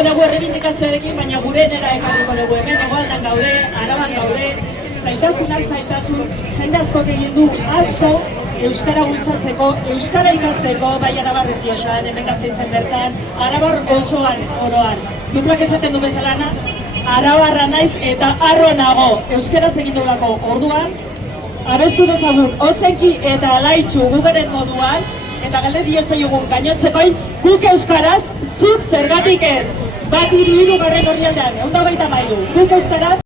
Jarraituko dugu errebindikazioarekin, baina gure nera ekarriko dugu. Hemen Hegoaldean gaude, Araban gaude, zailtasunak zailtasun, jende askok egin du asko euskara bultzatzeko, euskara ikasteko, bai Arabar Errioxan, hemen Gasteizen bertan, Arabar osoan oroan. Duplak esaten du bezalana, Arabarra naiz eta harro nago euskaraz egin dugulako orduan, abestu dezagun ozenki eta alaitxu gugaren moduan, eta galde diozaiogun gainontzekoin, guk euskaraz, zuk zergatik ez. Bat 3 garren orrialdean, 123, guk euskaraz,